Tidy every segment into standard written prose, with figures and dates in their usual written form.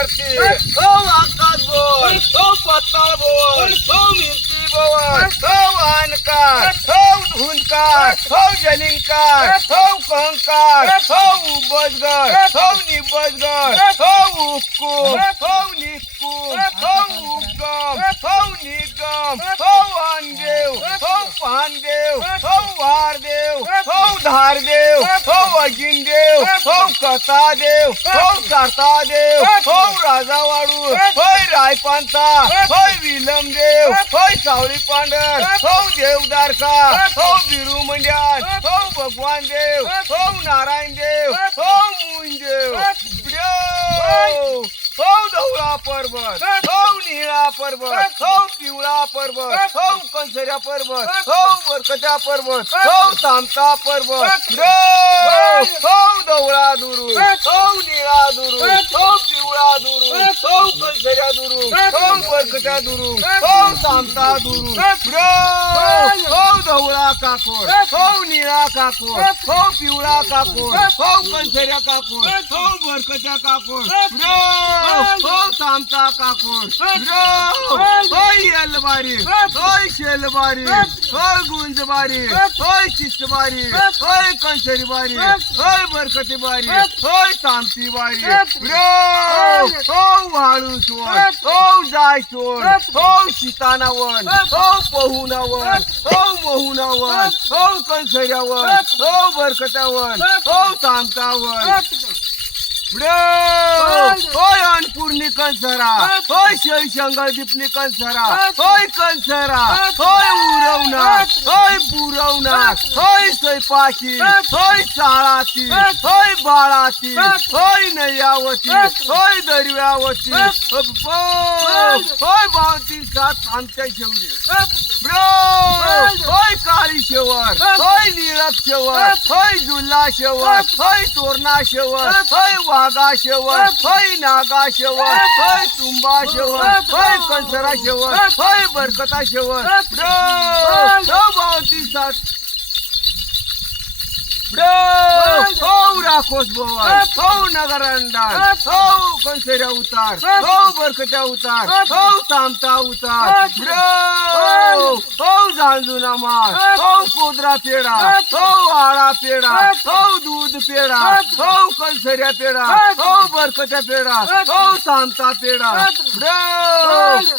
वरती हो आकाश बोल हो पत्ताळ बोल हो मिरची बोल हो वाहनकार हो धुंदकार हो जलिंकार हो कंकार हो उबजगर हो निबजगर हो उक्कू हो निक्कू हो उगम हो निगम हो वानदेव हो पानदेव हो वारदेव हो धारदेव हो अजिनदेव हो कथादेव हो सातादेव हो राजावाडू होय रायपांता होय विलमदेव होय सावळी पांढर हो देवदारका हो बिरू मंड्यान हो भगवान देव हो नारायण देव हो मुंदेव हो धवळा पर्वत हो निळा पर्वत हो पिवळा पर्वत हो कंसऱ्या पर्वत हो बरकत्या पर्वत हो तामता पर्वत हो धवळा दुरू हो निळा दुरू हो पिवळा दुरू हो कंसऱ्या दुरू हो बरकत्या दुरू हो तामता दुरू हो धवळा काकोड हो निळा काकोड हो पिवळा काकोड हो कंसऱ्या काकोड हो बरकत्या काकोड हो तामता काकोड होय येलबारी होय शेलबारी होय गुंजबारी होय शिष्टबारी होय कंसरी बारी होय बरकती बारी होय तामती बारी हो वाळूसवन हो जायसवन हो सीतानावन हो पहुनावन हो मोहुनावन हो कंसऱ्यावन हो बरकतावन हो तामतावन होय अन्नपूर्णी कंसरा होय शंकर दीपनी कंसरा होय कंसरा होय उरवनाथ होय पुरवनाथ होय स्वयंपाकी होय साळाती होय बाळाती होय नैयावती होय दर्यावती होय बावती सात आमच्या शेवटी होय काळी शेवर होय निळक शेवर होय जुल्ला शेवर होय तोरणा शेवर होय वाघा शेवर होय नागा शेवर होय तुंबा शेवर होय कंसरा शेवर होय बरकता शेवर बावती सात हो राखोस बोवाल हो नगरंदान हो कंसऱ्या उतार हो बरकत्या उतार हो तामता उतार हो झांजुना मार हो कोदरा पेडा हो आळा पेडा हो दूध पेडा हो कंसऱ्या पेडा हो बरकत्या पेडा हो तामता पेडा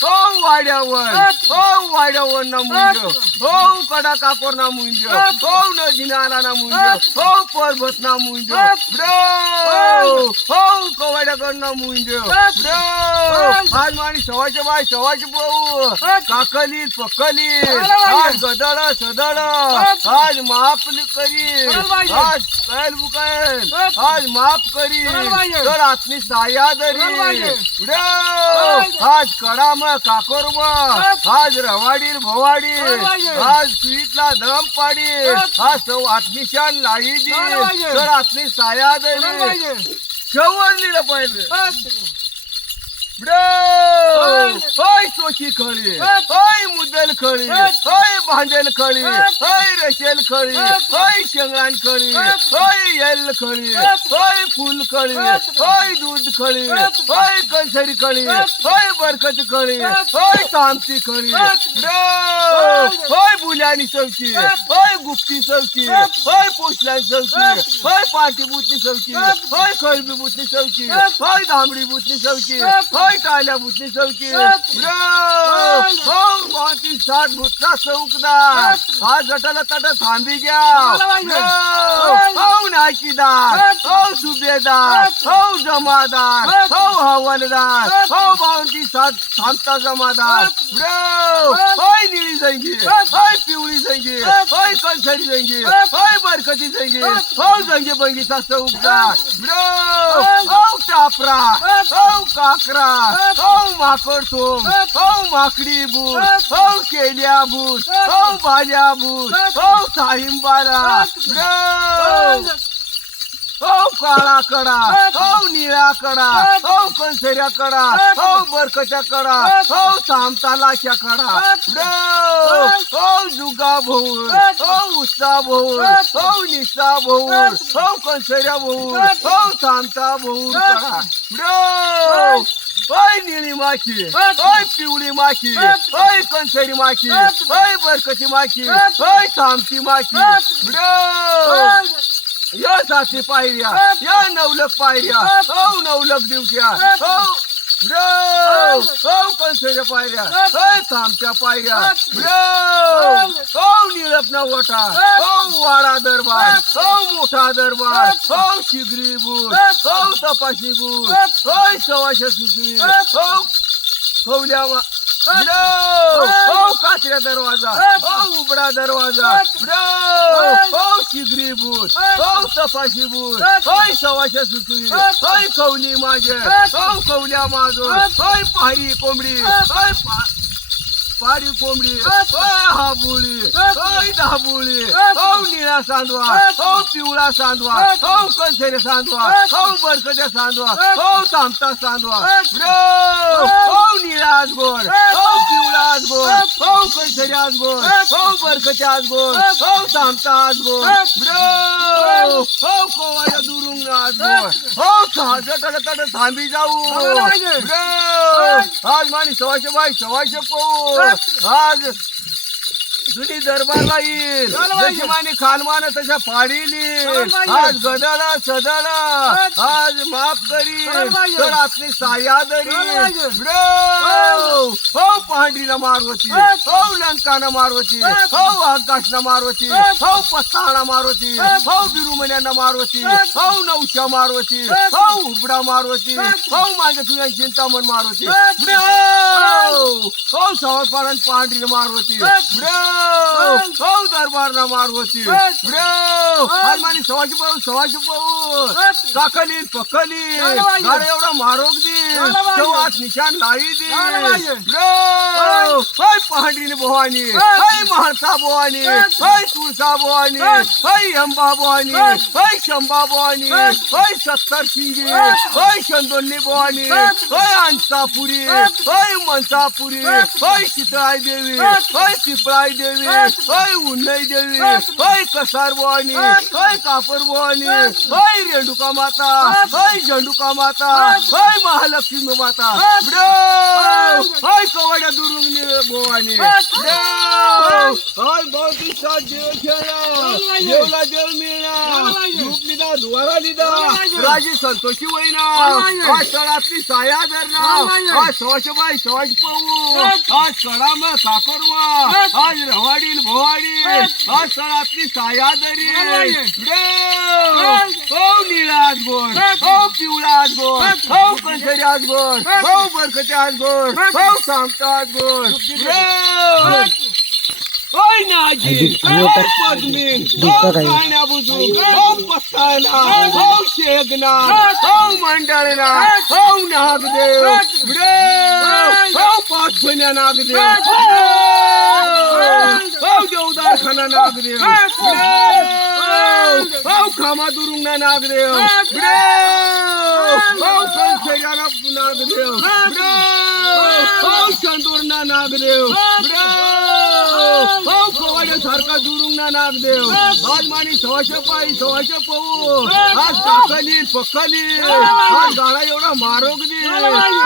हो वाड्यावर ना मुंज हो कडा काकोर ना मुंज हो नदी नाला ना मुंज हो पर्वत ना मुंज हो कवाड्याकर ना मुंज आज माणी सवाचे बाय सवाचे भाऊ काकली पकली आज गदळ सदळ आज माफ करी आज कैल बुकायल आज माफ करी तर आतली साया दरी आज कडाम काकोर आज रवाडील भवाडी आज सुईतला दम पाडी आज सौ आत्मिशान लाई दी तर आतली साया दरी शेवरलीला पाहिजे होय सोशी खळी होय मुदल खळी होय भांडेल खळी होय रशेल खळी होय शेंगण खळी होय येल खळी होय फुल खळी होय दूध खळी होय कंसरी खळी होय बरकत खळी होय तामती खळी होय बुल्यानी चौकी होय गुप्ती चौकी होय पोचल्यानी चौकी होय पाठी बुतनी चौकी होय खळबी बुतनी चौकी होय धांबडी बुतनी चौकी होय टाल्या बुतनी चौकी हो बावती साठ भुतला चौकदार हा जटाला तट थांबी घ्या हो नाकीदार हो सुभेदार हो जमादार हो हवालदार हो बावती साठ थांबता जमादार होय निळी जंगी होय पिवळी जंगी होय कंसरी जंगी होय बरकती जंगी हो जंगी बंगीचा चौकदार हो टापरा हो काकरा हो माकड थोम हो माकडी बूट हो केल्या बूट हो भाज्या बूट हो साहिंबाला हो काळा कडा हो निळा कडा हो कंसऱ्या कडा हो बरकच्या कडा हो सामता लाशा कडा हो जुगा भोर हो उस्ता भोर हो निस्ता भोर हो कंसऱ्या भोर हो सामता भोर कडा ओय निळी माशी ओय पिवळी माशी ओय कंसरी माशी ओय बरकती माशी ओय सामती माशी या साथी पायऱ्या या नवलक पायऱ्या हो नवलक दिवट्या हो हो कंसऱ्या पायऱ्या हो थांबत्या पायऱ्या हो निळप नवटा हो वाडा दरबार हो मोठा दरबार हो शिगरी बूट हो तपाशी बूट हो सवाशे सुसरी हो खवल्या हो काचऱ्या दरवाजा हो उबडा दरवाजा हो शिगरी बूट हो तपाशी बूट होय सवाशे सुसरी होय खवली माझे हो खवल्या माझो होय पहाडी कोंबडी होय पारी कोंबडी होय हाबुळी होय दाबुळी हो निळा सांदवा हो पिवळा सांदवा हो कंसरे सांदवा हो बरकत्या सांदवा हो सामता सांदवा हो निळा आजगोर हो पिवळा आजगोर हो कंसरे आजगोर हो बरकत्या आजगोर हो सामता आजगोर हो कोवाया दुरुंग आजगोर हो तड थांबी जाऊ आज मानी सवाशे पाहू आज जुनी दरबारला येईल जशी माने खानमान तशा पाडीली आज गदळ सदळ आज माफ करी तर आपली सायादरी हो पहाडीला मारवती हो लंकाना मारवती हो आकाशना मारवती हो पस्ताना मारवती हो बिरुमण्याना मारवती हो नवशा मारवती हो उबडा मारवती हो माझ्या तुझ्या चिंतामण मारवती हो सवरपाडा पहाडीला मारवती हो दरबारला मारवती मानी सवाशे पाहू काकली पकली गाडा एवढा मारोग दे तेव्हाच निशान लाई दे होय पहाडीने भवानी होय महासा भवानी होय तुळसा भवानी होय अंबा भवानी होय शंभा भवानी होय 70 शिंगे होय शंदोली भवानी होय अंसापुरी होय मनसापुरी होय शीतळाई देवी होय पिपळाई देवी होय उन्नई देवी होय कसार भवानी होय कापर भवानी होय रेणुका माता होय झंडुका माता होय महालक्ष्मी माता होय कवड्या दुरुंगनी भवानी होय बहुती सात देव खेळा देवला देव मिळणार रूप लिदा द्वारा लिदा राजी संतोषी वैना आज सळातली साया धरणार आज सवाशे पाहू आज सळाम साखरवा आज रवाडील भवाडी आज सळातली सायादरी हो निळा आजगोर हो पिवळा आजगोर हो कंसरी आजगोर हो बरकते आजगोर हो सामता आजगोर होय नाजी हो पद्मीन हो कान्या बुजुर्ग हो पस्ताना हो शेगना हो मंडळना हो नागदेव हो पाचभण्या नागदेव हो देवदार खाना नागदेव हो खामा दुरुंगना नागदेव हो कंसऱ्या नागदेव हो चंदूरना नागदेव हो कवाड्या सारखा दुरुंगना नागदेव आज मानी सवाशे पाहू आज काकली पक्कली आज गाळा एवढा मारोग दे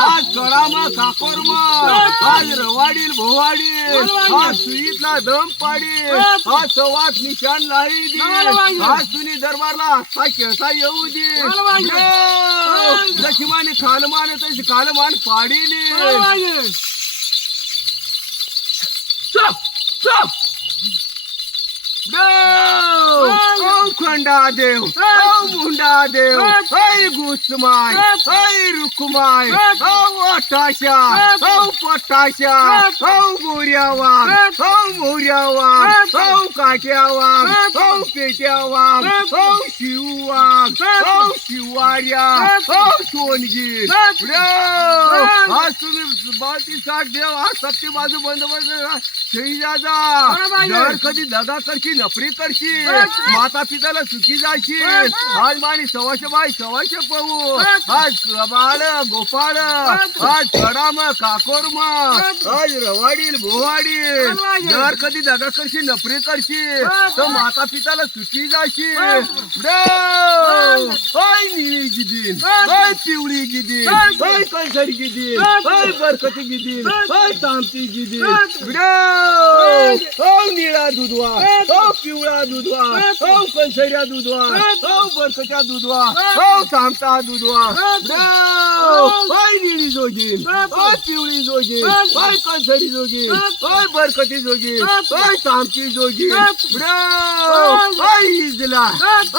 आज कळामा साखरमा आज रवाडील भोवाडी आज सुईतला दम पाडी आज सवास निशान लाई दे आज सुनी दरबारला हस्ता खेळता येऊ दे जशी माने खालमान तशी कालमान पाडीली चप खंडा देव मुंडा देव हय गुसमाय हय रुखमाय हो अठाशा हो पठाशा हो गोऱ्या वाघ हो मोऱ्या वाघ हो काट्या वाघ हो पेट्या वाघ हो शिव वाघ हो शिवार्या हो सोनगीर आज तुम्ही बालती साठ देव आज सत्य बाजू बंद बंद शेजाजा जर कधी दगा करशील नफरी करशील माता पिताला सुखी जाशील आज माणी सवाशे बाई सवाशे पाहू आज बाळ गोपाळ आज कडाम काकोरम आज रवाडील भोवाडील जर कधी दगा करशील नफरी करशील तर माता पिताला सुखी जाशील ओय निळी गिदीन ओय पिवळी गिदीन ओय कंसरी गिदीन ओय बरकती गिदीन ओय तांबती गिदीन ओ निळा दुधवा ओ पिवळा दुधवा ओ कंसऱ्या दुधवा ओ बरकत्या दुधवा ओ तांबता दुधवा ओय निळी जोगीन ओय पिवळी जोगीन ओय कंसरी जोगीन ओय बरकती जोगीन ओय तांबती जोगीन ओय इजला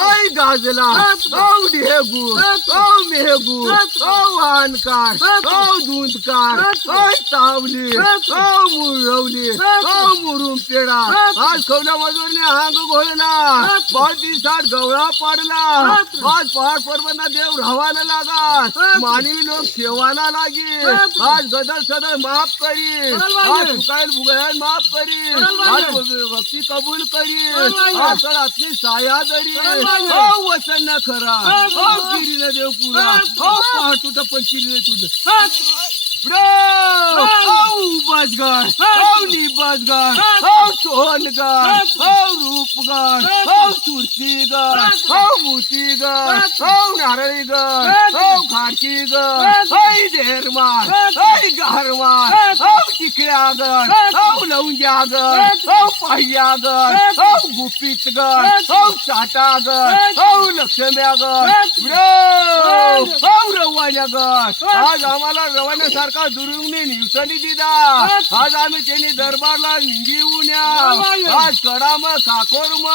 ओय गाजला ओ ढेगू ओ मेहगू ओ वानकार ओ दूधकार ओ तावली ओ मुरवली ओ मुरुम पेडा आज खवला मजूरने हांग घोळला पाच दिवसात गवळा पाडला आज पहाड पर्वतना देव राहायला लागा मानवी लोक ठेवायला लागे आज गदर सदर माफ करी आज चुकायल भुगायल माफ करी आज भक्ती कबूल करी आज तर आपली साया दरी ओ वचन न खरा ओ गिरीने देव पुरा ओ पहाड तुझं पंचिरीने तुझं बजगर ओ निबजगर ओ सोनगर ओ रूपगर ओ सुरतीगर ओ मोतीगर ओ नारळीगर ओ खाडकीगर ओ देरमार ओ गारमार ओ टिकड्यागर ओ लवंग्यागर ओ पाह्यागर ओ गुपितगर ओ साठागर ओ लक्ष्म्यागर ओ रवान्यागर आज आम्हाला रवान्यासारखा दुरुंगने निवसनी दिदा आज आम्ही त्यांनी दरबारला निंगीऊन आज कडाम काकोरम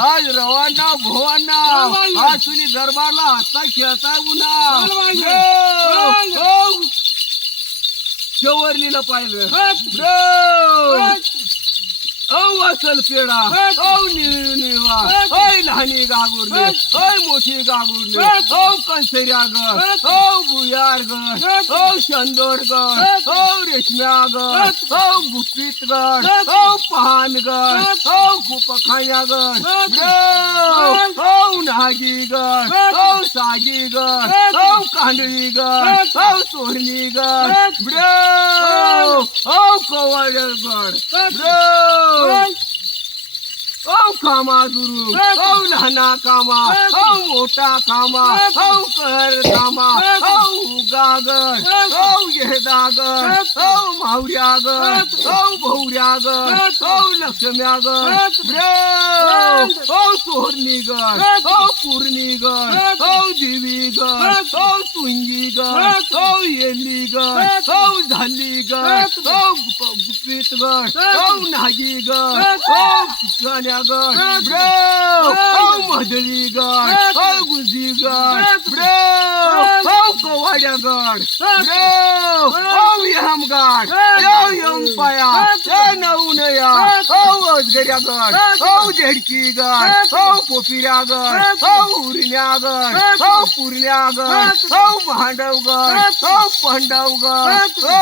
आज रवांना भोवांना आज तुम्ही दरबारला हसता खेळता उन्हा शेवरलीला पाहिलं ओ वसल पेडा ओ निळवा ओय लहानी गागुरली ओय मोठी गागुरली ओ कंसऱ्यागर ओ भुयारगर ओ शंदोरगर ओ रेशम्यागर ओ गुप्पीतगर ओ पहानगर ओ कुपखान्यागर ओ नागीगर ओ सागीगर ओ कांदळीगर ओ सोडणीगर ओ कवळगड ओ कामा दुरू ओ लहाना कामा ओ मोठा कामा ओ कर कामा ओ गागर ओ येदागर ओ मावऱ्यागर ओ भौऱ्यागर ओ लक्ष्म्यागर ओ सोरनीगर ओ पूर्णीगर ओ दिवीगर ओ तुंगीगर ओ येलीगर ओ झालीगर ओ गुप्पीतगर ओ नागीगर ओ गाण्यागर ओ मदळीगर ओ गुंजीगर ओ कवाड्यागर ओ यमगाड ओ यमपाया ओ नवनया ओ अजगऱ्यागर ओ झेडकीगर ओ पोपिऱ्यागर ओ उरण्यागर ओ पुरण्यागर ओ भांडवगर ओ पंडवगर ओ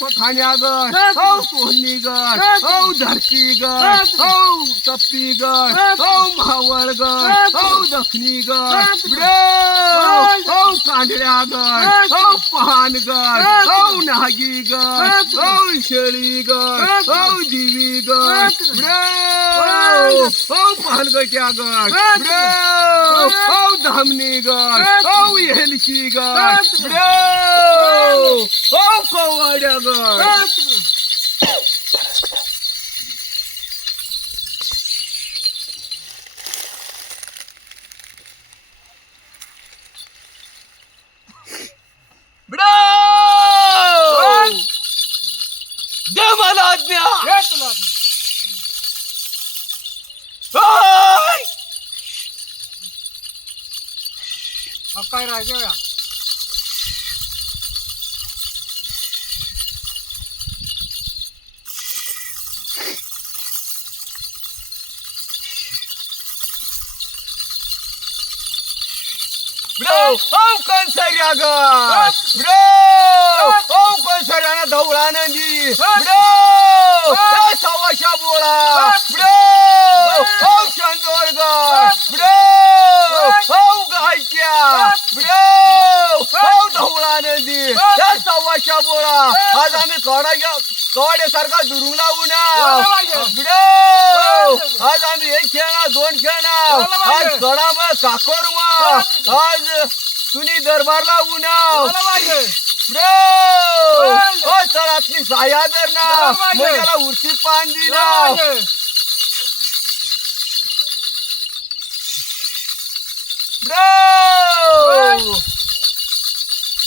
पखाण्यागर ओ सोनीगर ओ धरतीगर ओ तप्पीगर ओ मावळगर ओ दखनीगर ओ कांदळ्यागर ओ पहानगर ओ नागीगर ओ शेळीगर ओ दिवीगर ओ पानगट्यागर ओ धामणीगर ओ येलशीगर ओ कवाड्यागर दे मला आज्ञा काय राहायचं या कंसऱ्यागर ओ कंसऱ्याना धवळा नंदी सवाशा बोळा आनंदी या सव्वाशा बोळा आज आम्ही कवाड्यासारखा दुरुंग लावून आज आम्ही एक खेळणार दोन खेळणार आज कडा मग काकोर मग आज तुनी दरबार लावून सरातली साया दर ना मग त्याला उरची पान दिला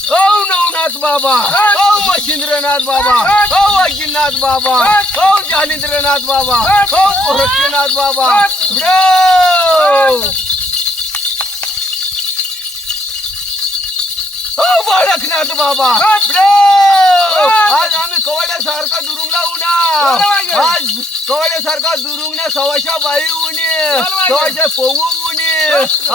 ओ नवनाथ बाबा ओ मच्छिंद्रनाथ बाबा ओ अजिनाथ बाबा ओ जालिंद्रनाथ बाबा ओ गोरक्षनाथ बाबा ओ बाळकनाथ बाबा आज आम्ही कवाड्यासारखा दुरुंग लावून आज कवाड्यासारखा दुरुंग ना सवाशा बाई उनी सवाशा पोवू उनी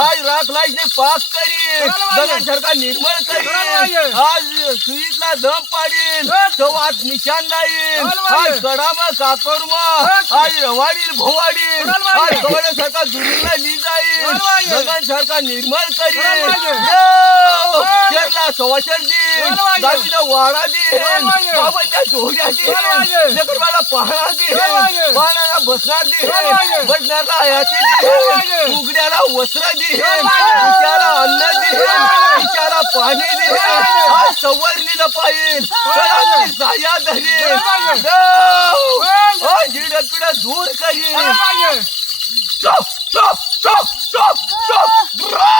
आज राख लाईने पाक करी दगडासारखा निर्मळ करी आज सुईतला दम पाडीन सवात निशान लाईन आज कडामा काकोरमा आज रवाडील भोवाडील आज कवाड्यासारखा दुरुंगला ली जाईल दगडासारखा निर्मळ करी शेरला सवाशर दिन गावीला वाडा दिन बाबांच्या जोड्या दिन जगरबाला पहाडा दिन पाहणारा बसणार दिन बसणारला हयाती दिन उघड्याला वस्त्र दिन इशाला अन्न दिन इशाला पाणी दिन आज संवर्णीला पाहिल साया धरील जिड पिढ दूर करील चोप चोप चोप चोप चोप